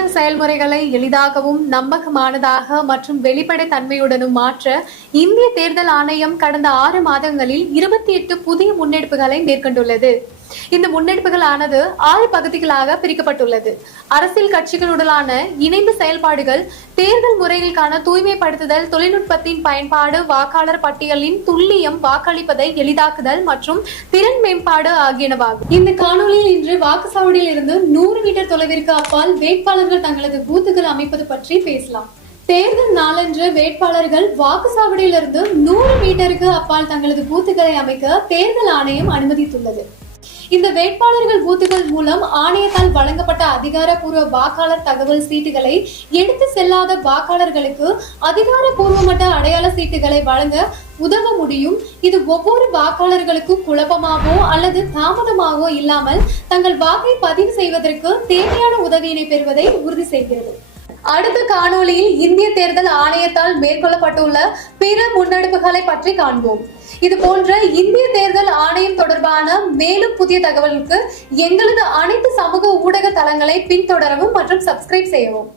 தேர்தல் செயல்முறைகளை எளிதாகவும் நம்பகமானதாக மற்றும் வெளிப்படைத்தன்மையுடனும் மாற்ற இந்திய தேர்தல் ஆணையம் கடந்த 6 மாதங்களில் 28 புதிய முன்னெடுப்புகளை மேற்கொண்டுள்ளது. இந்த முன்னெடுப்புகளானது 6 பகுதிகளாக பிரிக்கப்பட்டுள்ளது. அரசியல் கட்சிகளுடனான இணைந்த செயல்பாடுகள், தேர்தல் முறைகளுக்கான தூய்மைப்படுத்துதல், தொழில்நுட்பத்தின் பயன்பாடு, வாக்காளர் பட்டியலின் துல்லியம், வாக்களிப்பதை எளிதாக்குதல் மற்றும் திறன் மேம்பாடு ஆகியனவாகும். இந்த காணொலியில் இன்று வாக்குச்சாவடியில் இருந்து 100 மீட்டர் தொலைவிற்கு அப்பால் வேட்பாளர்கள் தங்களது பூத்துகள் அமைப்பது பற்றி பேசலாம். தேர்தல் நாளன்று வேட்பாளர்கள் வாக்குச்சாவடியிலிருந்து 100 மீட்டருக்கு அப்பால் தங்களது பூத்துகளை அமைக்க தேர்தல் ஆணையம் அனுமதித்துள்ளது. இந்த வேட்பாளர்கள் பூத்துகள் மூலம் ஆணையத்தால் வழங்கப்பட்ட அதிகாரப்பூர்வ வாக்காளர் தகவல் சீட்டுகளை எடுத்து செல்லாத வாக்காளர்களுக்கு அதிகாரப்பூர்வமற்ற அடையாள சீட்டுகளை வழங்க உதவ முடியும். இது ஒவ்வொரு வாக்காளர்களுக்கும் குழப்பமாகவோ அல்லது தாமதமாகவோ இல்லாமல் தங்கள் வாக்கை பதிவு செய்வதற்கு தேவையான உதவியினை பெறுவதை உறுதி செய்கிறது. அடுத்த காணொலியில் இந்திய தேர்தல் ஆணையத்தால் மேற்கொள்ளப்பட்டுள்ள பிற முன்னெடுப்புகளை பற்றி காண்போம். இது போன்ற இந்திய தேர்தல் ஆணையம் தொடர்பான மேலும் புதிய தகவலுக்கு எங்களது அனைத்து சமூக ஊடக தளங்களை பின்தொடரவும் மற்றும் சப்ஸ்கிரைப் செய்யவும்.